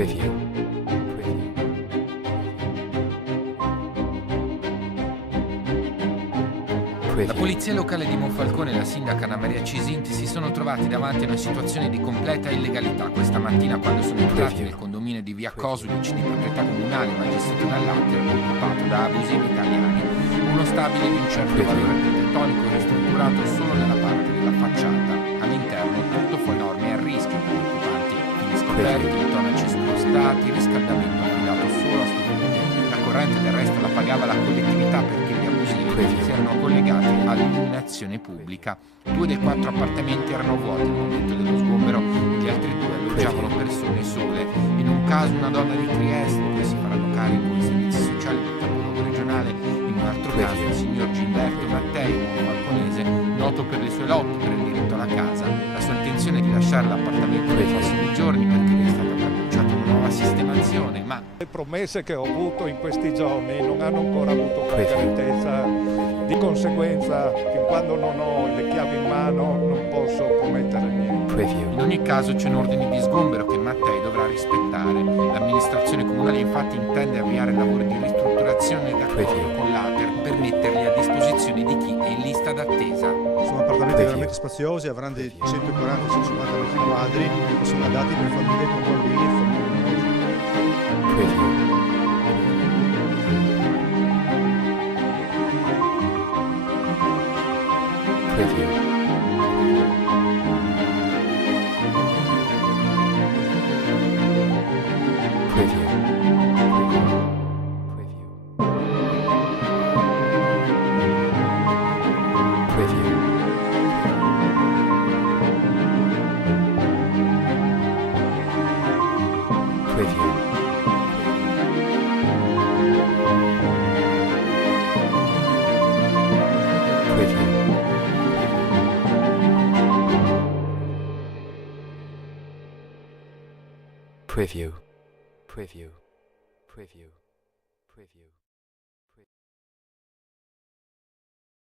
Preview. La polizia locale di Monfalcone e la sindaca Anna Maria Cisinti si sono trovati davanti a una situazione di completa illegalità questa mattina quando sono entrati nel condominio di via Cosulic di proprietà comunale ma gestito dall'Ater, occupato da abusivi italiani. Uno stabile di un certo valore architettonico ristrutturato solo nella parte della facciata. All'interno tutto fuori norme e a rischio per gli occupanti. Fini scoperti, tonaci scrostati, riscaldamento affidato solo a studenti. La corrente del resto la pagava la collettività perché gli abusivi si erano collegati all'illuminazione pubblica. 2 dei 4 appartamenti erano vuoti al momento dello sgombero, gli altri 2 alloggiavano persone sole. In un caso una donna di Trieste, poi si faranno carico i servizi sociali del capoluogo regionale, in un altro caso il signor Gilberto Mattei, un falconese, noto per le sue lotte per il diritto alla casa. La sua intenzione è di lasciare l'appartamento nei prossimi giorni perché gli è stata annunciata una nuova sistemazione, ma le promesse che ho avuto in questi giorni non hanno ancora avuto concretezza. Di conseguenza, fin quando non ho le chiavi in mano, non posso promettere niente. In ogni caso c'è un ordine di sgombero che Mattei dovrà rispettare. L'amministrazione comunale infatti intende avviare lavori di ristrutturazione d'accordo con l'Ater per metterli a disposizione di chi è in lista d'attesa. Sono appartamenti veramente spaziosi, avranno di 140-150 metri quadri, sono adatti per famiglie con bambini e famiglie numerose. Preview. Preview. Preview. Preview.